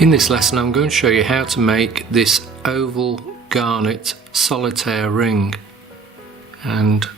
In this lesson I'm going to show you how to make this oval garnet solitaire ring, and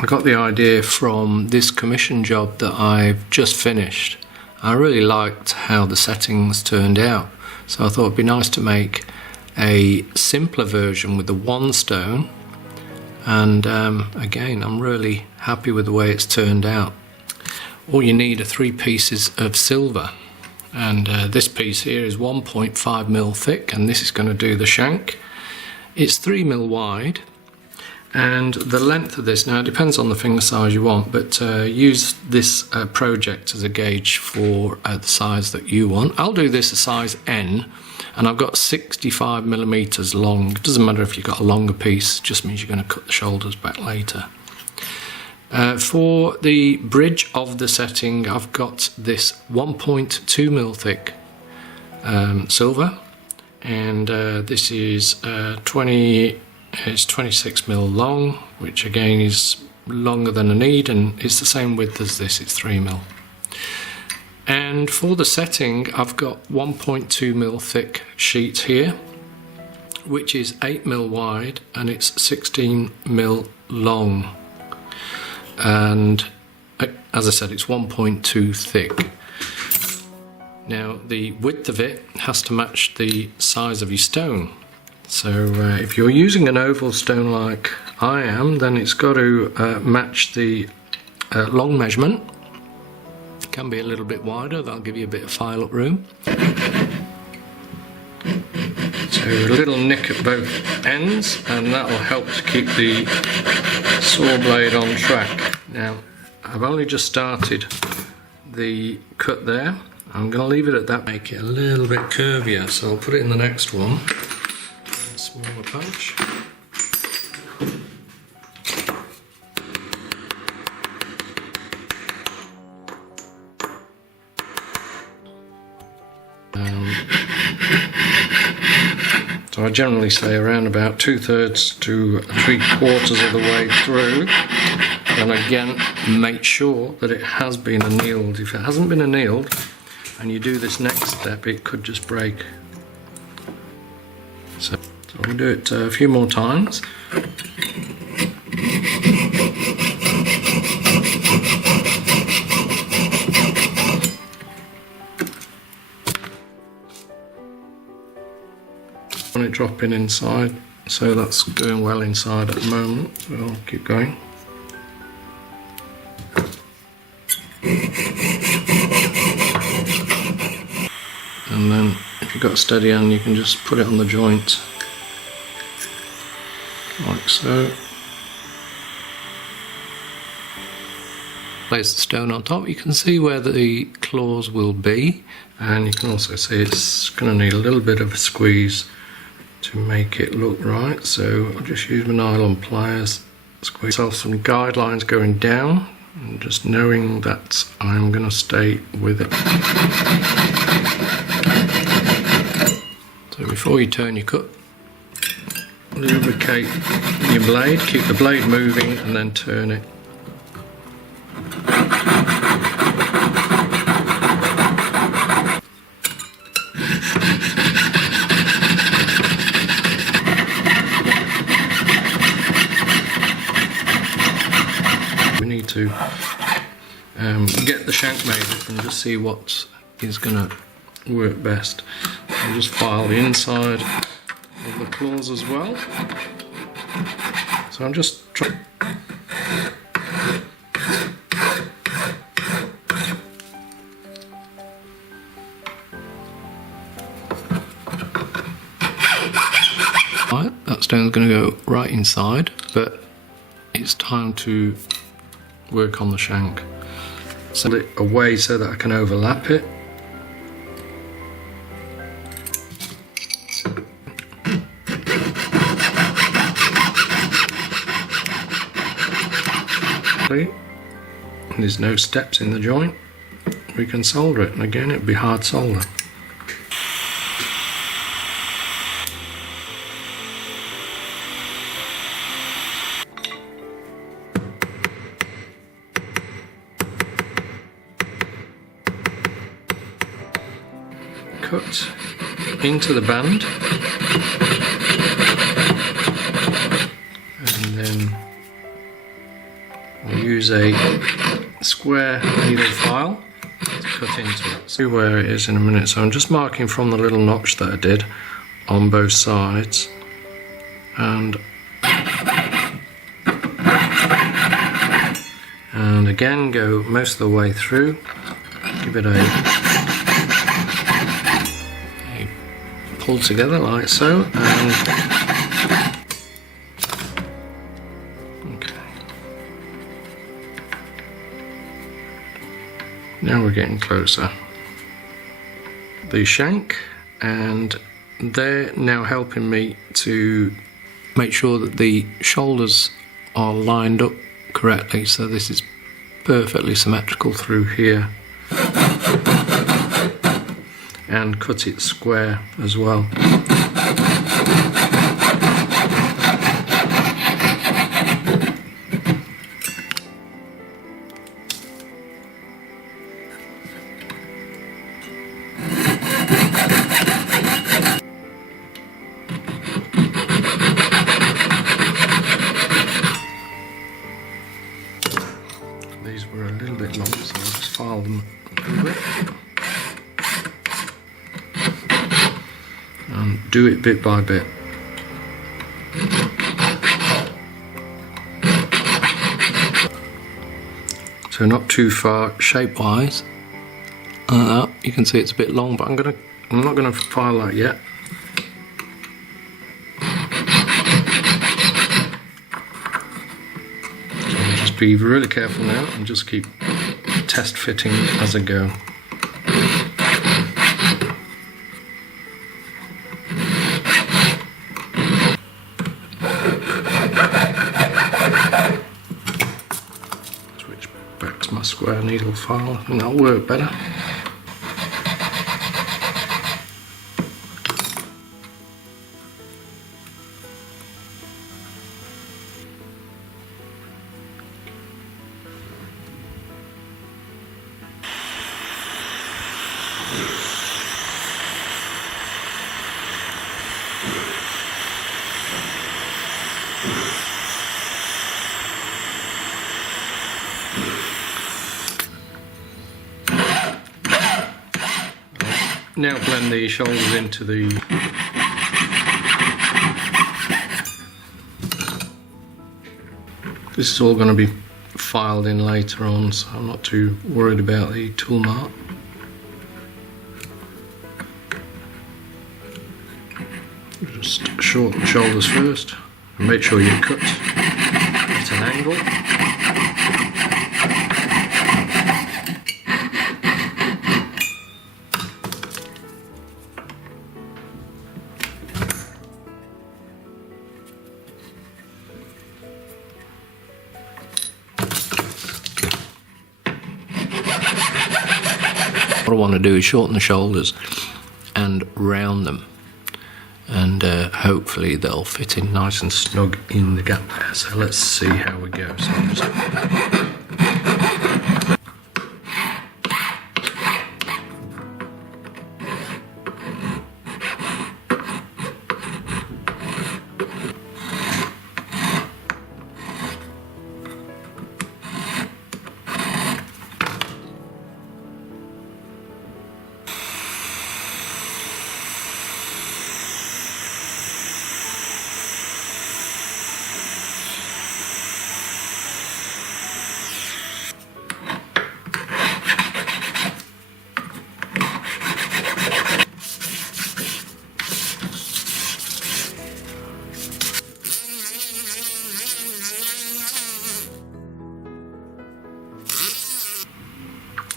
I got the idea from this commission job that I've just finished. I really liked how the settings turned out, so I thought it'd be nice to make a simpler version with the one stone, and again I'm really happy with the way it's turned out. All you need are 3 pieces of silver, and this piece here is 1.5mm thick, and this is going to do the shank. It's 3mm wide, and the length of this, now it depends on the finger size you want, but use this project as a gauge for the size that you want. I'll do this a size N, and I've got 65mm long. It doesn't matter if you've got a longer piece, it just means you're going to cut the shoulders back later. For the bridge of the setting, I've got this 1.2mm thick silver, and this is 26mm long, which again is longer than I need, and it's the same width as this, it's 3mm. And for the setting, I've got 1.2mm thick sheet here, which is 8mm wide, and it's 16mm long. And as I said, it's 1.2 thick. Now the width of it has to match the size of your stone. So if you're using an oval stone like I am, then it's got to match the long measurement. It can be a little bit wider, that'll give you a bit of file up room. So a little nick at both ends, and that'll help to keep the saw blade on track. Now I've only just started the cut there. I'm going to leave it at that, make it a little bit curvier, so I'll put it in the next one. A smaller punch. So I generally say around about 2/3 to 3/4 of the way through, and again make sure that it has been annealed. If it hasn't been annealed and you do this next step, it could just break. So we'll do it a few more times. Want it dropping inside, so that's going well inside at the moment, so I'll keep going. And then if you've got a steady hand, you can just put it on the joint like so. Place the stone on top. You can see where the claws will be, and you can also see it's going to need a little bit of a squeeze to make it look right. So I'll just use my nylon pliers, squeeze myself some guidelines going down, and just knowing that I'm going to stay with it. So before you turn your cut, lubricate your blade, keep the blade moving, and then turn it. We need to get the shank made up and just see what is going to work best. I'll just file the inside of the claws as well. So I'm just trying. Right, that stone's going to go right inside, but it's time to work on the shank. Send it away so that I can overlap it. And there's no steps in the joint, we can solder it, and again it'll be hard solder. cut into the band, and then I'll use a square needle file to cut into it. See where it is in a minute. So I'm just marking from the little notch that I did on both sides, and again go most of the way through. Give it a pull together like so, and okay. Now we're getting closer. The shank, and they're now helping me to make sure that the shoulders are lined up correctly, so this is perfectly symmetrical through here, and cut it square as well. These were a little bit long, so I'll just file them a bit. And do it bit by bit. So not too far shape-wise. Like that. You can see it's a bit long, but I'm not gonna file that yet. Be really careful now and just keep test fitting as I go. Switch back to my square needle file and that'll work better. Now blend the shoulders into the this is all going to be filed in later on, so I'm not too worried about the tool mark. Just shorten the shoulders first and make sure you cut at an angle. What I want to do is shorten the shoulders and round them, and hopefully they'll fit in nice and snug in the gap there. So let's see how we go. So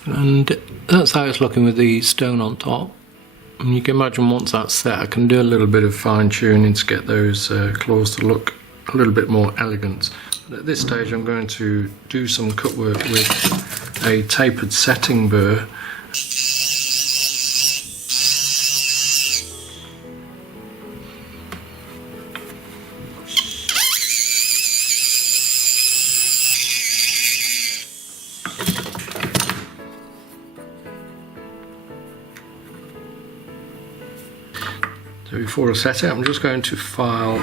and that's how it's looking with the stone on top. And you can imagine once that's set, I can do a little bit of fine tuning to get those claws to look a little bit more elegant. But at this stage I'm going to do some cut work with a tapered setting burr. So before I set it, I'm just going to file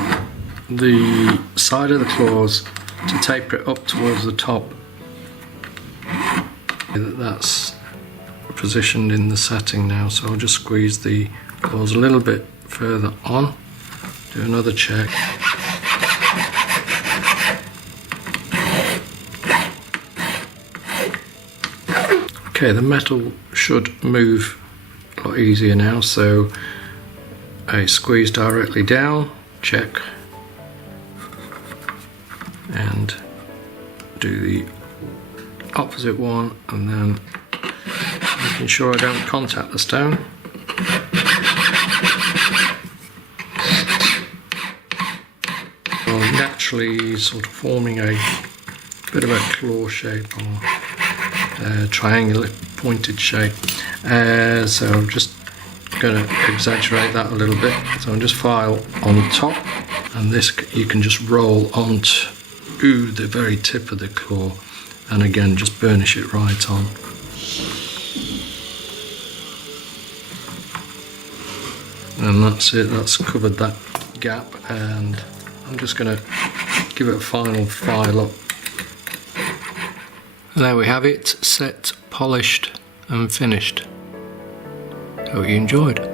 the side of the claws to taper it up towards the top. That's positioned in the setting now, so I'll just squeeze the claws a little bit further on. Do another check. Okay, the metal should move a lot easier now, so I squeeze directly down, check, and do the opposite one, and then making sure I don't contact the stone. So naturally sort of forming a bit of a claw shape or triangular pointed shape. So I'm just going to exaggerate that a little bit. So I'm just file on top, and this you can just roll onto the very tip of the claw, and again just burnish it right on. And that's it, that's covered that gap, and I'm just going to give it a final file up. There we have it, set, polished and finished. Hope you enjoyed.